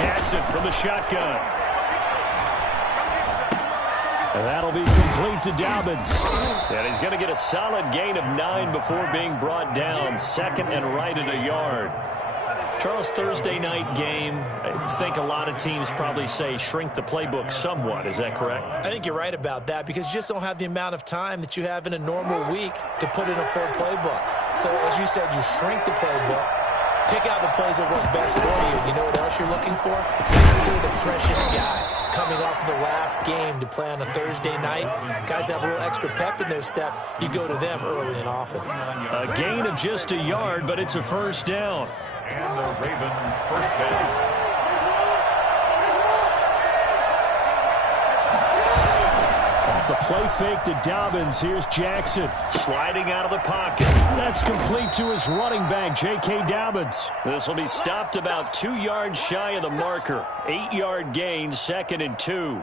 Jackson from the shotgun. And that'll be complete to Dobbins. And he's going to get a solid gain of 9 before being brought down. Second and right at a yard. Charles, Thursday night game, I think a lot of teams probably say shrink the playbook somewhat. Is that correct? I think you're right about that because you just don't have the amount of time that you have in a normal week to put in a full playbook. So, as you said, you shrink the playbook, pick out the plays that work best for you. You know what else you're looking for? It's usually the freshest guys coming off the last game to play on a Thursday night. Guys have a little extra pep in their step. You go to them early and often. A gain of just a yard, but it's a first down. And the Ravens first down. Off the play fake to Dobbins. Here's Jackson sliding out of the pocket. That's complete to his running back, J.K. Dobbins. This will be stopped about 2 yards shy of the marker. 8-yard gain, 2nd and 2.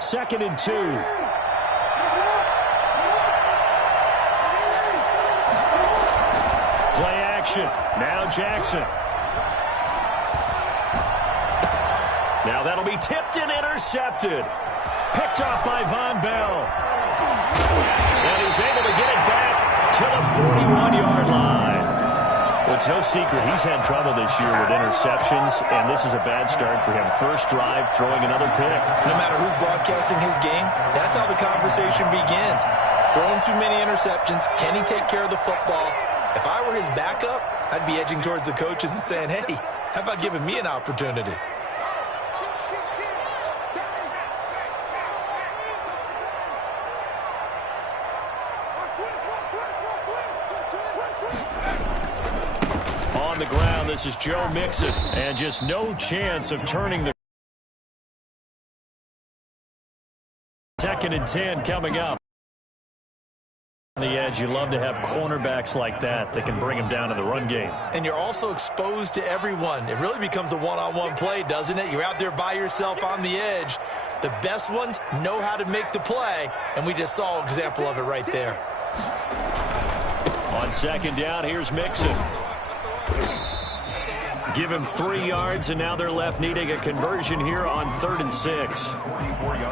Second and 2. Play action. Now Jackson. Now that'll be tipped and intercepted. Picked off by Von Bell. And he's able to get it back to the 41-yard line. Well, it's no secret he's had trouble this year with interceptions, and this is a bad start for him. First drive, throwing another pick. No matter who's broadcasting his game, that's how the conversation begins. Throwing too many interceptions. Can he take care of the football? If I were his backup, I'd be edging towards the coaches and saying, hey, how about giving me an opportunity? On the ground, this is Joe Mixon, and just no chance of turning the 2nd and 10 coming up. On the edge, you love to have cornerbacks like that can bring them down in the run game. And you're also exposed to everyone. It really becomes a one-on-one play, doesn't it? You're out there by yourself on the edge. The best ones know how to make the play, and we just saw an example of it right there. On 2nd down, here's Mixon. Give him 3 yards, and now they're left needing a conversion here on 3rd and 6.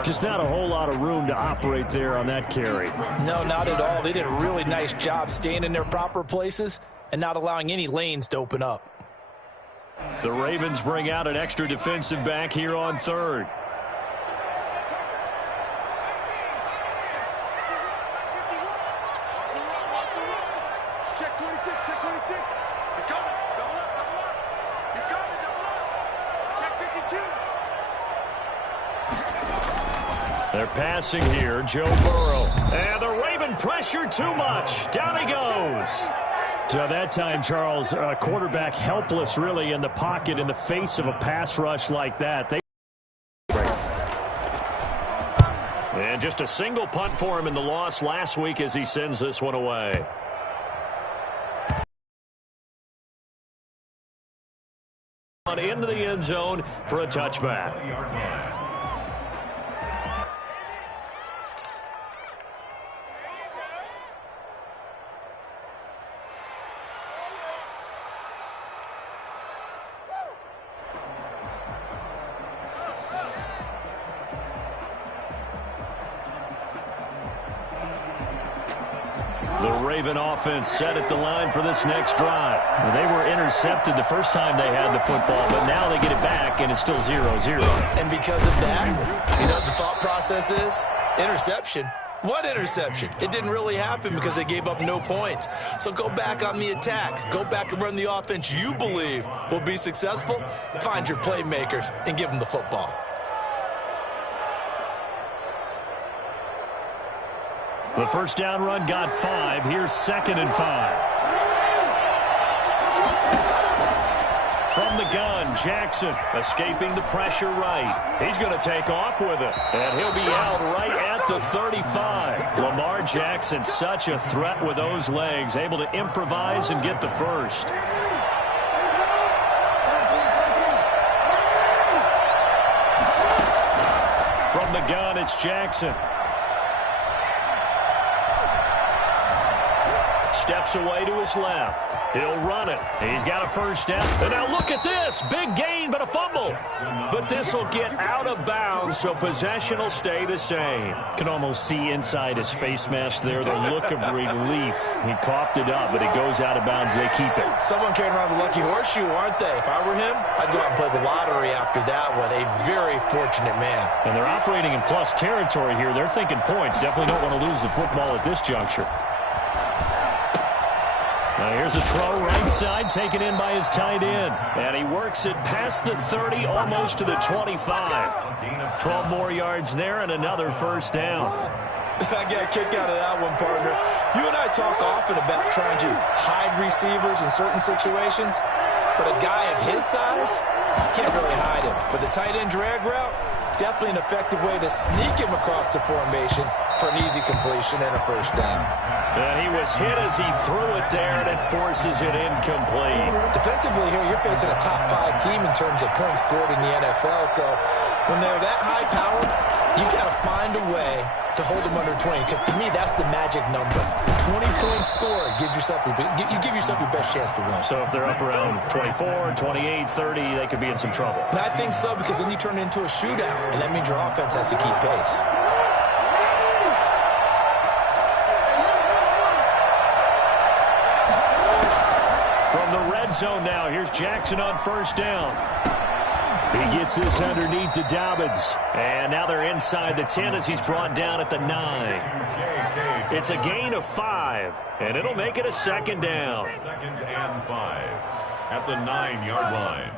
Just not a whole lot of room to operate there on that carry. No, not at all. They did a really nice job staying in their proper places and not allowing any lanes to open up. The Ravens bring out an extra defensive back here on 3rd. Check 26, check 26. He's coming. Double up, double up. He's coming, double up. Check 52. They're passing here, Joe Burrow. And the Raven pressure too much. Down he goes. So that time, Charles, quarterback helpless really in the pocket in the face of a pass rush like that. And just a single punt for him in the loss last week as he sends this one away. On into the end zone for a touchback. The Raven offense set at the line for this next drive. Well, they were intercepted the first time they had the football, but now they get it back, and it's still 0-0. And because of that, you know what the thought process is? Interception. What interception? It didn't really happen because they gave up no points. So go back on the attack. Go back and run the offense you believe will be successful. Find your playmakers and give them the football. The first down run got 5. Here's 2nd and 5. From the gun, Jackson escaping the pressure right. He's going to take off with it. And he'll be out right at the 35. Lamar Jackson, such a threat with those legs, able to improvise and get the first. From the gun, it's Jackson. Steps away to his left. He'll run it. He's got a first down. And now look at this. Big gain, but a fumble. But this will get out of bounds, so possession will stay the same. Can almost see inside his face mask there the look of relief. He coughed it up, but it goes out of bounds. They keep it. Someone carrying around the lucky horseshoe, aren't they? If I were him, I'd go out and play the lottery after that one. A very fortunate man. And they're operating in plus territory here. They're thinking points. Definitely don't want to lose the football at this juncture. Now here's a throw right side, taken in by his tight end. And he works it past the 30, almost to the 25. 12 more yards there and another first down. I got a kick out of that one, partner. You and I talk often about trying to hide receivers in certain situations, but a guy of his size, you can't really hide him. But the tight end drag route, definitely an effective way to sneak him across the formation for an easy completion and a first down. And he was hit as he threw it there, and it forces it incomplete. Defensively here, you're facing a top-5 team in terms of points scored in the NFL, so when they're that high-powered, you've got to find a way to hold them under 20, because to me, that's the magic number. 20-point score gives yourself you give yourself your best chance to win. So if they're up around 24, 28, 30, they could be in some trouble. And I think so, because then you turn it into a shootout, and that means your offense has to keep pace. From the red zone now, here's Jackson on first down. He gets this underneath to Dobbins. And now they're inside the 10 as he's brought down at the 9. It's a gain of 5, and it'll make it a second down. Second and 5 at the 9-yard line.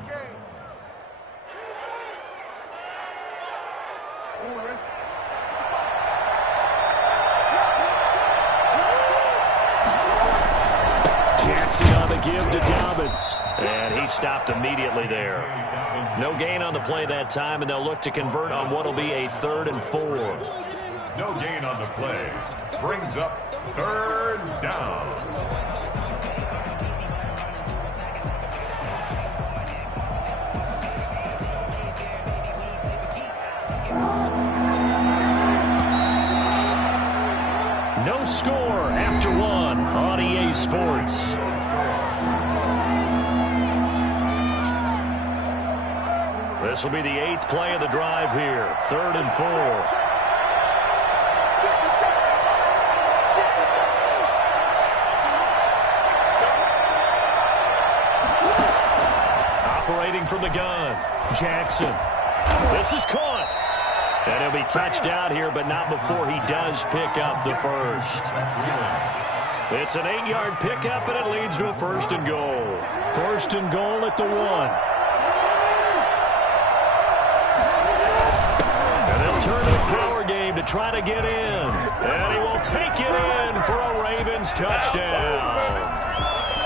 Jackson on the give to Dobbins. And he stopped immediately there. No gain on the play that time, and they'll look to convert on what will be a 3rd and 4. No gain on the play. Brings up 3rd down. No score after 1 on EA Sports. This will be the 8th play of the drive here. 3rd and 4. Operating from the gun, Jackson. This is caught. And he'll be touched out here, but not before he does pick up the first. It's an 8-yard pickup, and it leads to a 1st and goal. 1st and goal at the 1. And they'll turn to the power game to try to get in. And he will take it in for a Ravens touchdown.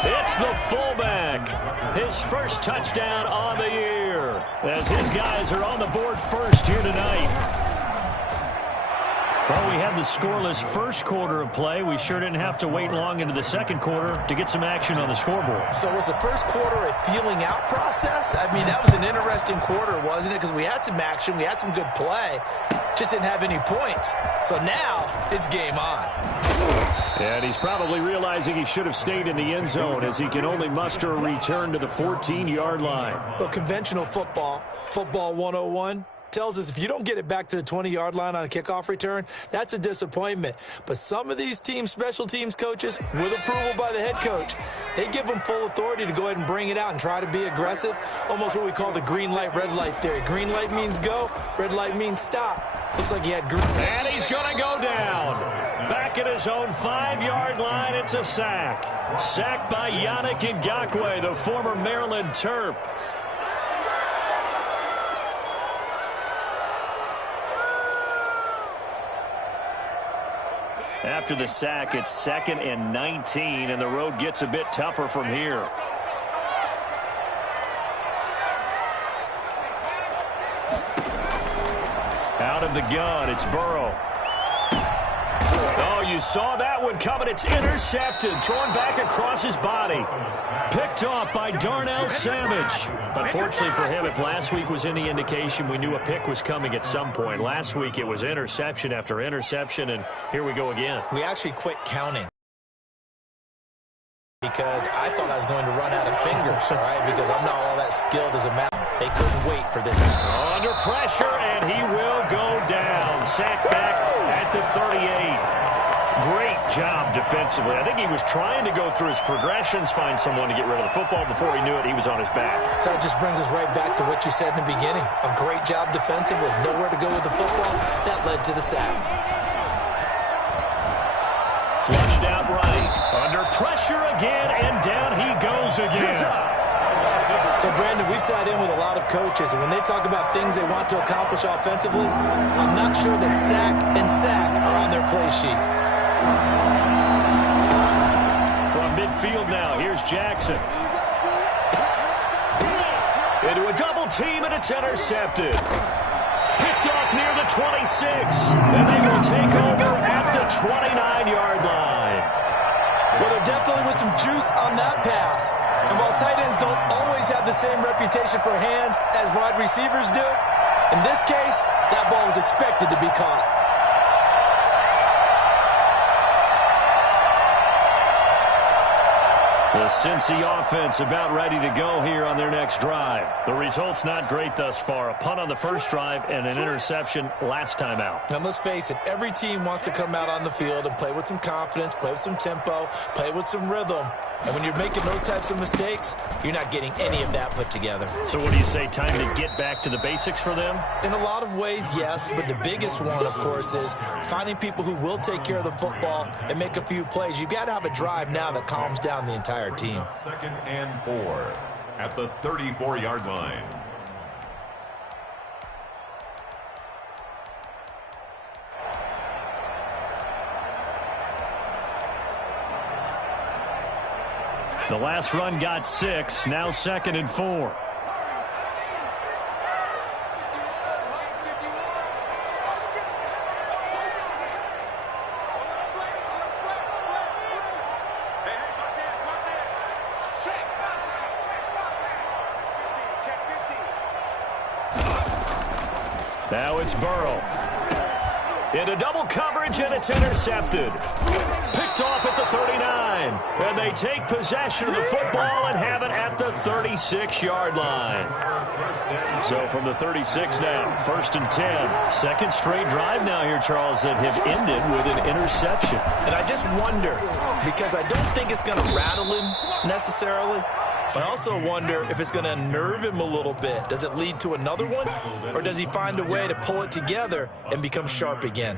It's the fullback. His first touchdown on the year, as his guys are on the board first here tonight. Well, we had the scoreless first quarter of play. We sure didn't have to wait long into the second quarter to get some action on the scoreboard. So was the first quarter a feeling out process? I mean, that was an interesting quarter, wasn't it? Because we had some action, we had some good play, just didn't have any points. So now it's game on. And he's probably realizing he should have stayed in the end zone, as he can only muster a return to the 14-yard line. Well, conventional football 101, tells us if you don't get it back to the 20-yard line on a kickoff return, that's a disappointment. But some of these teams, special teams coaches, with approval by the head coach, they give them full authority to go ahead and bring it out and try to be aggressive, almost what we call the green light, red light theory. Green light means go, red light means stop. Looks like he had green. And he's going to go down. Back at his own 5-yard line, it's a sack. Sacked by Yannick Ngakoue, the former Maryland Terp. After the sack, it's 2nd and 19, and the road gets a bit tougher from here. Out of the gun, it's Burrow. Oh, you saw that one coming. It's intercepted. Thrown back across his body. Picked off by Darnell Savage. Unfortunately for him, if last week was any indication, we knew a pick was coming at some point. Last week it was interception after interception, and here we go again. We actually quit counting because I thought I was going to run out of fingers, all right, because I'm not all that skilled as a man. They couldn't wait for this. Under pressure, and he will go down. Sacked back at the 38. Great job defensively. I think he was trying to go through his progressions, find someone to get rid of the football. Before he knew it, he was on his back. So that just brings us right back to what you said in the beginning. A great job defensively. Nowhere to go with the football. That led to the sack. Flushed out right. Under pressure again, and down he goes again. So, Brandon, we've sat in with a lot of coaches, and when they talk about things they want to accomplish offensively, I'm not sure that sack and sack are on their play sheet. From midfield now, here's Jackson. Into a double team, and it's intercepted. Picked off near the 26. And they will take over at the 29-yard line. Well, there definitely was some juice on that pass. And while tight ends don't always have the same reputation for hands as wide receivers do, in this case, that ball was expected to be caught. The Cincy offense about ready to go here on their next drive. The result's not great thus far. A punt on the first drive and an interception last time out. And let's face it, every team wants to come out on the field and play with some confidence, play with some tempo, play with some rhythm. And when you're making those types of mistakes, you're not getting any of that put together. So what do you say, time to get back to the basics for them? In a lot of ways, yes, but the biggest one, of course, is finding people who will take care of the football and make a few plays. You've got to have a drive now that calms down the entire team. 2nd and 4 at the 34-yard line. The last run got 6, now 2nd and 4. Now it's Burrow. Into double coverage, and it's intercepted. Picked off at the 39. And they take possession of the football and have it at the 36-yard line. So from the 36 now, 1st and 10. Second straight drive now here, Charles, that have ended with an interception. And I just wonder, because I don't think it's going to rattle him necessarily, but I also wonder if it's going to unnerve him a little bit. Does it lead to another one, or does he find a way to pull it together and become sharp again?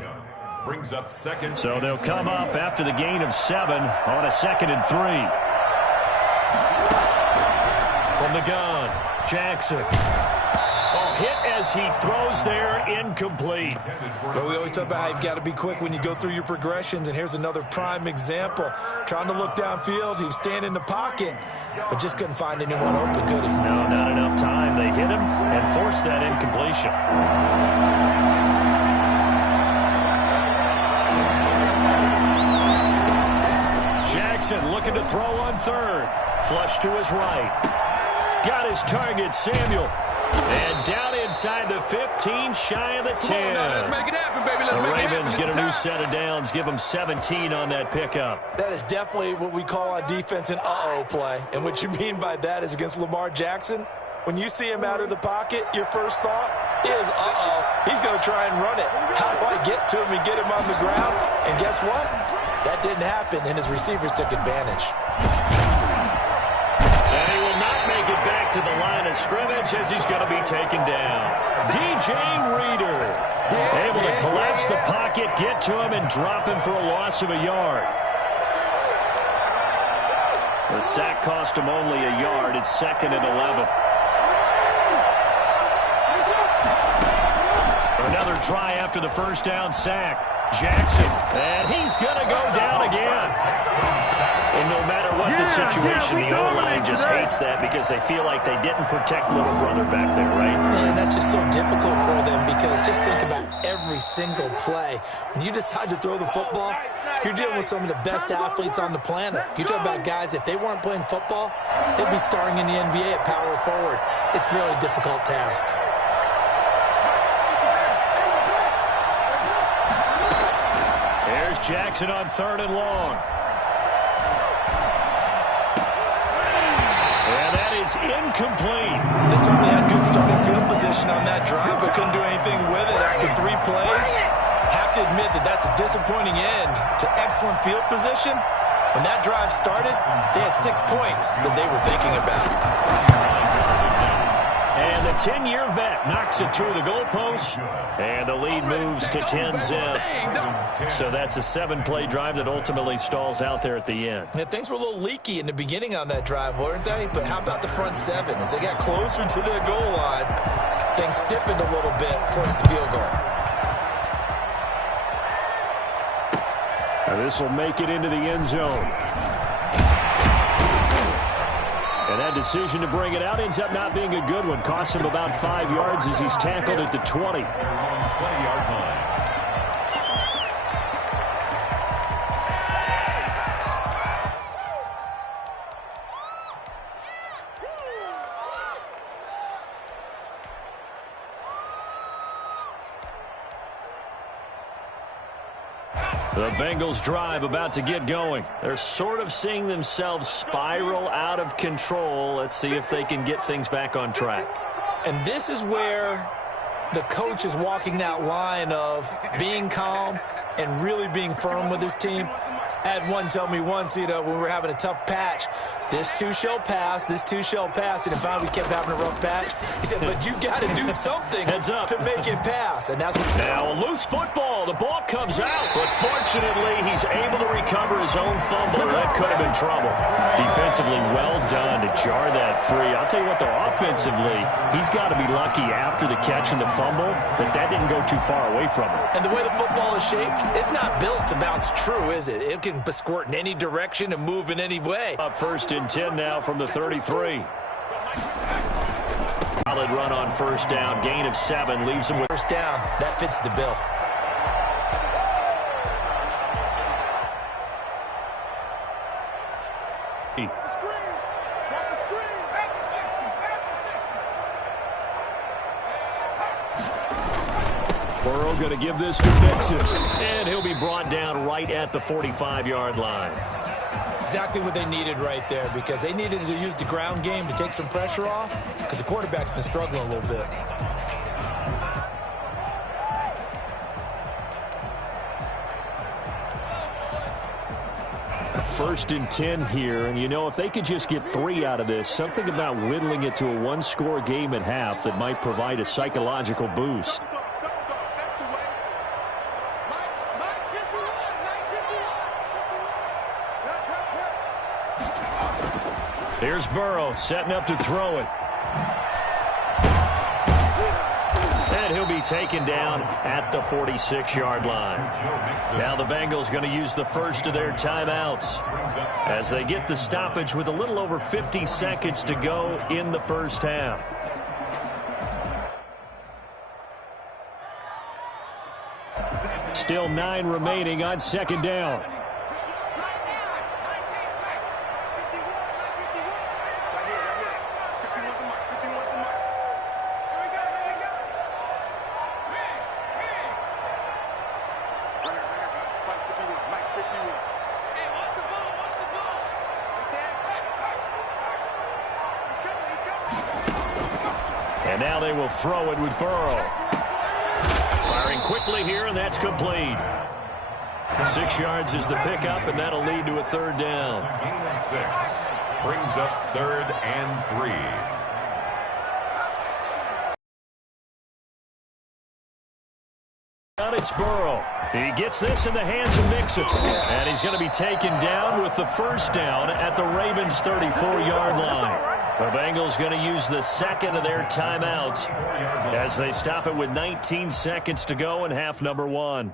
Brings up 2nd. So they'll come up after the gain of 7 on a 2nd and 3. From the gun, Jackson. Hit as he throws there, incomplete. Well, we always talk about how you've got to be quick when you go through your progressions, and here's another prime example. Trying to look downfield, he was standing in the pocket, but just couldn't find anyone open, could he? No, not enough time. They hit him and forced that incompletion. Jackson looking to throw on 3rd. Flush to his right. Got his target, Samuel. And down inside the 15, shy of the 10. Let's make it happen, baby. The Ravens get a new set of downs, give them 17 on that pickup. That is definitely what we call on defense an uh-oh play. And what you mean by that is against Lamar Jackson, when you see him out of the pocket, your first thought is, uh-oh, he's going to try and run it. How do I get to him and get him on the ground? And guess what? That didn't happen, and his receivers took advantage. And he will not make it back to the line of scrimmage as he's going to be taken down. DJ Reader able to collapse the pocket, get to him, and drop him for a loss of a yard. The sack cost him only a yard. It's 2nd and 11. Another try after the first down sack. Jackson, and he's going to go down again. And no matter what the situation, the O-line just hates that because they feel like they didn't protect little brother back there, right? And that's just so difficult for them because just think about every single play. When you decide to throw the football, you're dealing with some of the best athletes on the planet. You talk about guys, if they weren't playing football, they'd be starring in the NBA at power forward. It's a really difficult task. There's Jackson on 3rd and long. And that is incomplete. They certainly had good starting field position on that drive, but couldn't do anything with it after 3 plays. Have to admit that that's a disappointing end to excellent field position. When that drive started, they had 6 points that they were thinking about. And the 10-year vet knocks it through the goalpost, and the lead moves to 10-zip. So that's a 7-play drive that ultimately stalls out there at the end. Yeah, things were a little leaky in the beginning on that drive, weren't they? But how about the front 7? As they got closer to the goal line, things stiffened a little bit, forced the field goal. Now this will make it into the end zone. And that decision to bring it out ends up not being a good one. Costs him about 5 yards as he's tackled at the 20. 20-yard line. The Bengals drive about to get going. They're sort of seeing themselves spiral out of control. Let's see if they can get things back on track. And this is where the coach is walking that line of being calm and really being firm with his team. I had one tell me once, when we were having a tough patch, this too shall pass, this too shall pass. And if finally we kept having a rough patch, he said, but you got to do something to make it pass. And that's what now a loose football. The ball comes out, but fortunately he's able to recover his own fumble. That could have been trouble. Defensively, well done to jar that free. I'll tell you what, though, offensively, he's got to be lucky after the catch and the fumble that didn't go too far away from him. And the way the football is shaped, it's not built to bounce true, is it? It can squirt in any direction and move in any way. Up 1st and 10 now from the 33. Solid run on 1st down. Gain of 7 leaves him with 1st down. That fits the bill. Burrow going to give this to Mixon. And he'll be brought down right at the 45-yard line. Exactly what they needed right there, because they needed to use the ground game to take some pressure off, because the quarterback's been struggling a little bit. First and 10 here, and if they could just get 3 out of this, something about whittling it to a 1-score game at half that might provide a psychological boost. Here's Burrow setting up to throw it. And he'll be taken down at the 46-yard line. Now the Bengals going to use the first of their timeouts as they get the stoppage with a little over 50 seconds to go in the first half. Still 9 remaining on 2nd down. And now they will throw it with Burrow. Firing quickly here, and that's complete. 6 yards is the pickup, and that'll lead to a 3rd down. Gain of 6 brings up 3rd and 3. It's Burrow. He gets this in the hands of Mixon. And he's going to be taken down with the 1st down at the Ravens' 34-yard line. The Bengals going to use the 2nd of their timeouts as they stop it with 19 seconds to go in half number 1.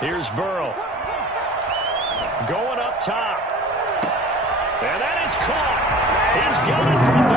Here's Burrow. Going up top. And that is caught. He's got it from